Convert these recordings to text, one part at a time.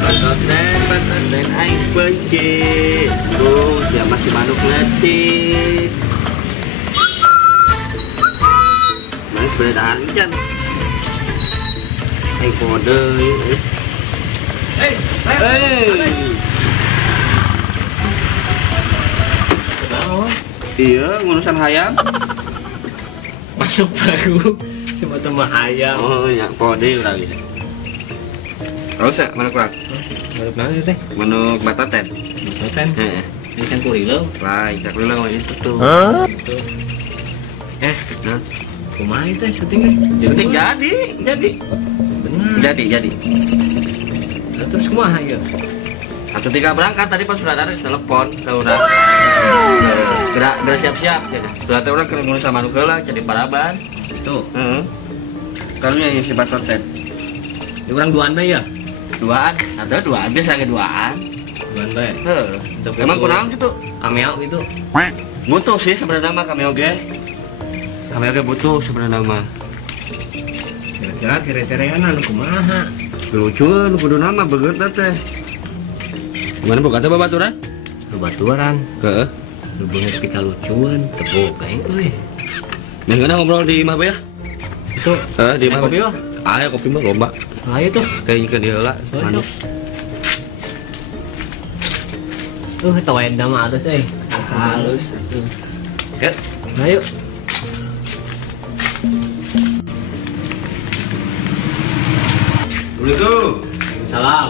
Batoten aing benci. Tuh, dia masih manuk letik. Mana sebenarnya hujan. Aing kode. Hei. Iya, ngurusan hayam. Masuk baru. Cuma teman ayam. Oh, ya kode lagi. Terus ya, manuk kurang? Manuk nang teh? Manuk batoten. Batoten. Heeh. Ikan kurilo. Lah, ikan kurilo mah itu tuh. Itu. Nah, Kumaha teh syutingnya? syuting jadi. Benar. Jadi. Nah, terus kumaha ya? Atau tiga berangkat tadi pas sudah ada telepon ke orang. Gerak siap-siap jadi. Sudah orang kena ngurus sama manuk heula jadi paraban. Tuh. Heeh. Kalunya yang si batoten. Di orang duaan bae ya? Duaan, ada duaan biasa ge duaan. Duaan bae. Heeh. Emang kurang gitu. Cameo gitu. Butuh sih sebenarnya mah kami oge. Kami oge butuh sebenarnya mah. Kira-kira kriteria anu kumaha? Lucuan kudu nama beget teh. Gimana boga teh babaturan? Babaturan. Heeh. Hubungnya kita lucuan, tepuk kayak euy. Nah, ngana ngobrol di imah ya? Itu. Di imah Kopi mah. Aya kopi mah lomba. Ayo tuh. Kayaknya ke dia heula. Manuk. Tawenda mah halus halus. Ya. Ayo. Assalamualaikum. Salam.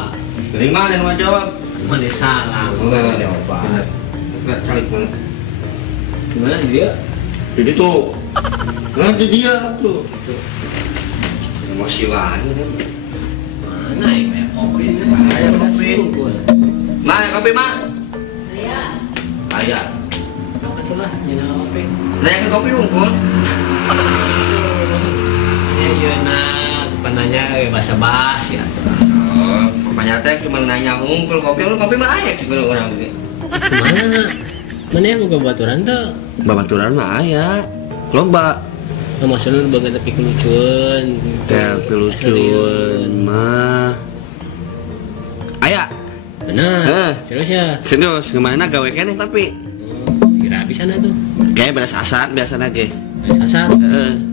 Dari mana yang mau jawab? Mana salam? Enggak. Jawaban. Enggak calik banget. Gimana dia? Jadi tuh. Nanti dia tuh. Emosi banget. Mana ya kopi? Aya kopi. Mana kopi, Mak? Aya. Coba lah, nyala kopi. Nah, kopi unggul. Iya nah, penanya bahasa basi ya. Oh, pokoknya teh cuma nanya unggul kopi mah aya sih orang ini. Mana? Mana yang mau baturan tuh? Babaturan mah aya. Lomba. Nah, maksudnya banget tapi kelucuan. Kayak pelucuan mah. Aya. Benar. Serius ya? Serius, kemana gawe keneh tapi Kira habis sana tuh. kayak beres asar biasa ge. Sasar.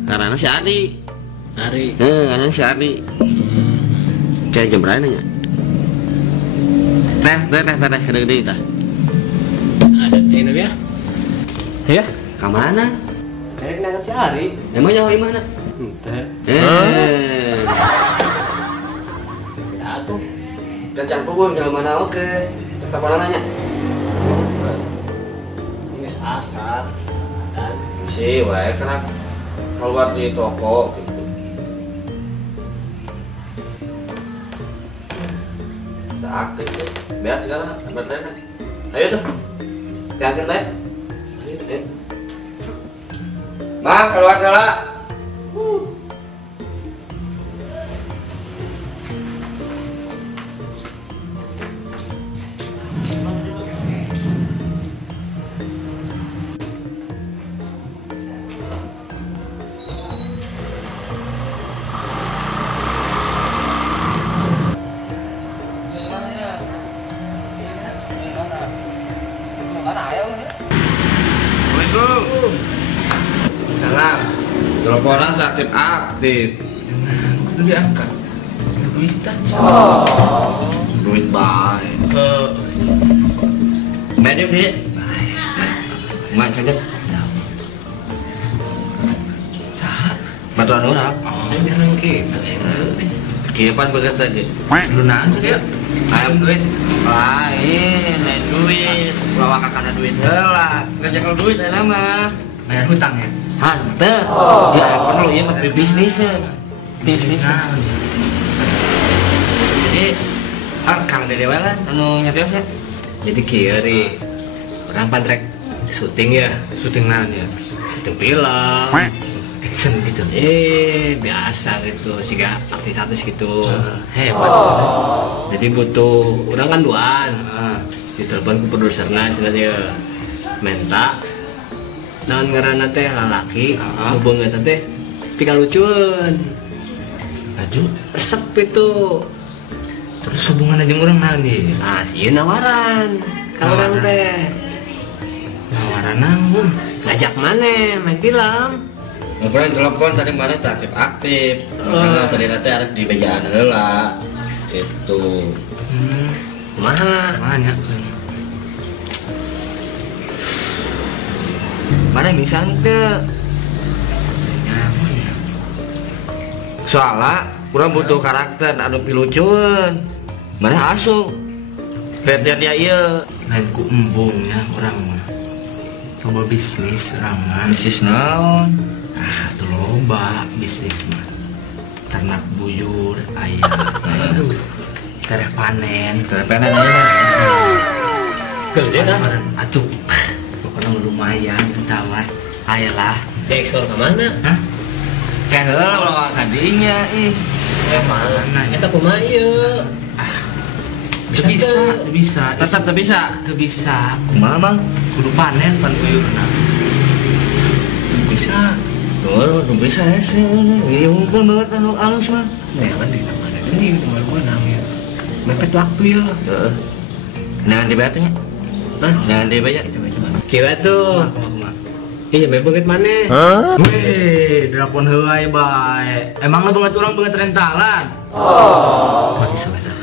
Karena si Adi. Hari. Karena si Adi. Kayak jam berapa nanya? Teh, gede-gede kita. Ada ini ya? Ya? Kemana? Kayak nangkep si Ari. Emang nyawa mana? Teh. Ya tuh. Jangan pukul, jangan mana oke. Tetap mana nanya? Ini asar. Dan Si, wae karena keluar di toko gitu. Tak aktif tuh. Biar segala, bertanya. Ayo tuh. Diangkat deh. Ayo. Ma, keluar dulu. Assalamualaikum. salam. Teleponan tak aktif. Udah diangkat. Duitan. Duit baik. Medium sih. Mak kaget. Sah. Batuan orang. Ini jangan kita. Kipan begitu aja. Lu nanya ya. Ayam duit. Lain duit. Bawa kakaknya duit heula. Ngejakel duit enak mah. Bayar hutang ya. Hante. Ya perlu ieu mah bisnisan. Bisnisan. Jadi Kang Dede wae lah anu nyatios ya. Jadi kieu ri. Orang pandrek syuting ya. Syuting naon ya? Syuting film. Action gitu. Biasa gitu. Siga artis-artis gitu. Hebat. Jadi butuh orang kan duaan. Ditelepon ke produserna cenah dia minta naon ngaranna teh lalaki hubungan teh pika lucuan. Baju Resep itu. Terus hubungan aja orang nanti. Ah, sih nawaran. Kalau orang teh Nawaran namun ngajak mana main film. Ngobrolin telepon tadi mana tak aktif. Makanya tadi nanti harus di bejaan heula. Itu. Kumaha? banyak. Mana bisa teu? Nyaman ya. Soalnya kurang butuh karakter anu pilucueun. Mana asuh. Kriteria ieu. Lain ku embungnya orang mah. Coba bisnis orang mah. Bisnis naon? Ah, tuh loba bisnis mah. Ternak buyur, ayam. Aduh. Tereh panen. Kepenan aja. Gede dah. Atuh. Pokoknya lumayan ketawa. Ayolah. Diekspor ke mana? Hah? Kan heula kalau kadinya ih. Mana? Eta kumaha ieu? Teu bisa. Tetap teu bisa. Teu bisa. Kumaha, Bang? Kudu panen pan buyurna. Bisa. Tuh, tuh bisa sih. Ini unggul banget anu alus mah. Nelan di mana ini kemarin gua nangis. Mepet waktu ya. Heeh. Jangan dibayarnya. Hah? Jangan dibayar. Coba. Kira tuh. Iya, main banget mana? Weh, drakon heula bae. Emang lu banget urang banget rentalan. Oh. Mati sebentar.